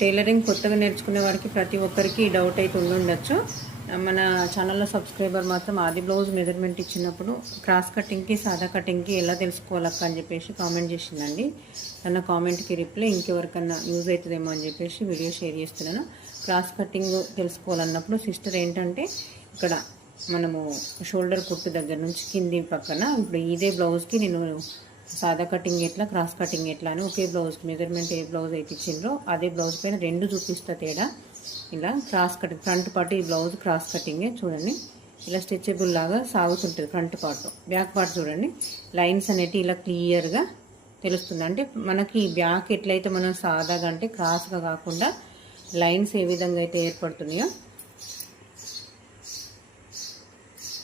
Tailoring కొత్తగా నేర్చుకునే వారికి ప్రతి ఒక్కరికి ఈ డౌట్ అయితే ఉండొచ్చు. మన ఛానల్లో సబ్స్క్రైబర్ మాత్రం ఆది బ్లౌజ్ మెజర్మెంట్ ఇచ్చినప్పుడు క్రాస్ కటింగ్కి సాదా కటింగ్కి ఎలా తెలుసుకోవాలక్క అని చెప్పేసి కామెంట్ చేసిందండి. తన కామెంట్కి రిప్లై ఇంకెవరికన్నా యూజ్ అవుతుందేమో అని చెప్పేసి వీడియో షేర్ చేస్తున్నాను. క్రాస్ కటింగ్ తెలుసుకోవాలన్నప్పుడు సిస్టర్ ఏంటంటే ఇక్కడ మనము షోల్డర్ కుట్టు దగ్గర నుంచి కింది పక్కన ఇప్పుడు ఇదే బ్లౌజ్కి నేను సాదా కటింగ్ ఎట్లా క్రాస్ కటింగ్ ఎట్లా అని ఒకే బ్లౌజ్ మెజర్మెంట్ ఏ బ్లౌజ్ అయితే ఇచ్చిండ్రో అదే బ్లౌజ్ పైన రెండు చూపిస్తా తేడా. ఇలా క్రాస్ కటింగ్ ఫ్రంట్ పార్ట్ ఈ బ్లౌజ్ క్రాస్ కటింగే చూడండి, ఇలా స్ట్రెచబుల్ లాగా సాగుతుంటుంది. ఫ్రంట్ పార్ట్ బ్యాక్ పార్ట్ చూడండి లైన్స్ అనేవి ఇలా క్లియర్గా తెలుస్తుంది. అంటే మనకి బ్యాక్ ఎట్లయితే మనం సాదాగా అంటే క్రాస్గా కాకుండా లైన్స్ ఏ విధంగా అయితే ఏర్పడుతున్నాయో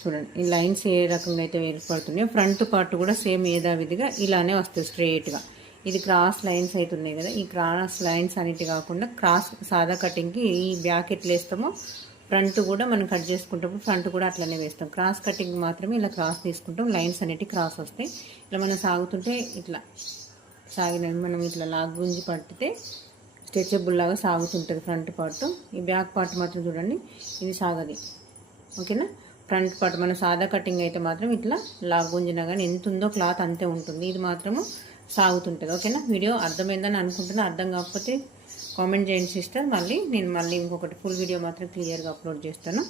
చూడండి, ఈ లైన్స్ ఏ రకంగా అయితే ఏర్పడుతున్నాయో ఫ్రంట్ పార్ట్ కూడా సేమ్ యథావిధిగా ఇలానే వస్తుంది స్ట్రైట్గా. ఇది క్రాస్ లైన్స్ అవుతున్నాయి కదా, ఈ క్రాస్ లైన్స్ అనేటి కాకుండా క్రాస్ సాదా కటింగ్కి ఈ బ్యాక్ ఎట్లా వేస్తామో ఫ్రంట్ కూడా మనం కట్ చేసుకుంటాము ఫ్రంట్ కూడా అట్లనే వేస్తాం. క్రాస్ కటింగ్ మాత్రమే ఇలా క్రాస్ తీసుకుంటాం, లైన్స్ అనేవి క్రాస్ వస్తాయి. ఇలా మనం సాగుతుంటే ఇట్లా సాగిన మనం ఇట్లా లాగ్ గుంజి పట్టితే స్ట్రెచబుల్ లాగా సాగుతుంటుంది ఫ్రంట్ పార్ట్. ఈ బ్యాక్ పార్ట్ మాత్రం చూడండి ఇది సాగది. ఓకేనా, ఫ్రంట్ పార్ట్ మన సాదా కటింగ్ అయితే మాత్రం ఇట్లా లాగ్ గుంజినా కానీ ఎంత ఉందో క్లాత్ అంతే ఉంటుంది, ఇది మాత్రము సాగుతుంటుంది. ఓకేనా, వీడియో అర్థమైందని అనుకుంటున్నా. అర్థం కాకపోతే కామెంట్ చేయండి సిస్టర్, నేను ఇంకొకటి ఫుల్ వీడియో మాత్రం క్లియర్గా అప్లోడ్ చేస్తాను.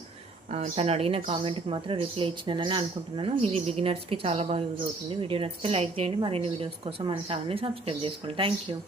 తను అడిగిన కామెంట్కి మాత్రం రిప్లై ఇచ్చినానని అనుకుంటున్నాను. ఇది బిగినర్స్కి చాలా బాగా యూజ్ అవుతుంది. వీడియో నచ్చితే లైక్ చేయండి, మరిన్ని వీడియోస్ కోసం మన ఛానల్ని సబ్స్క్రైబ్ చేసుకోండి. Thank you.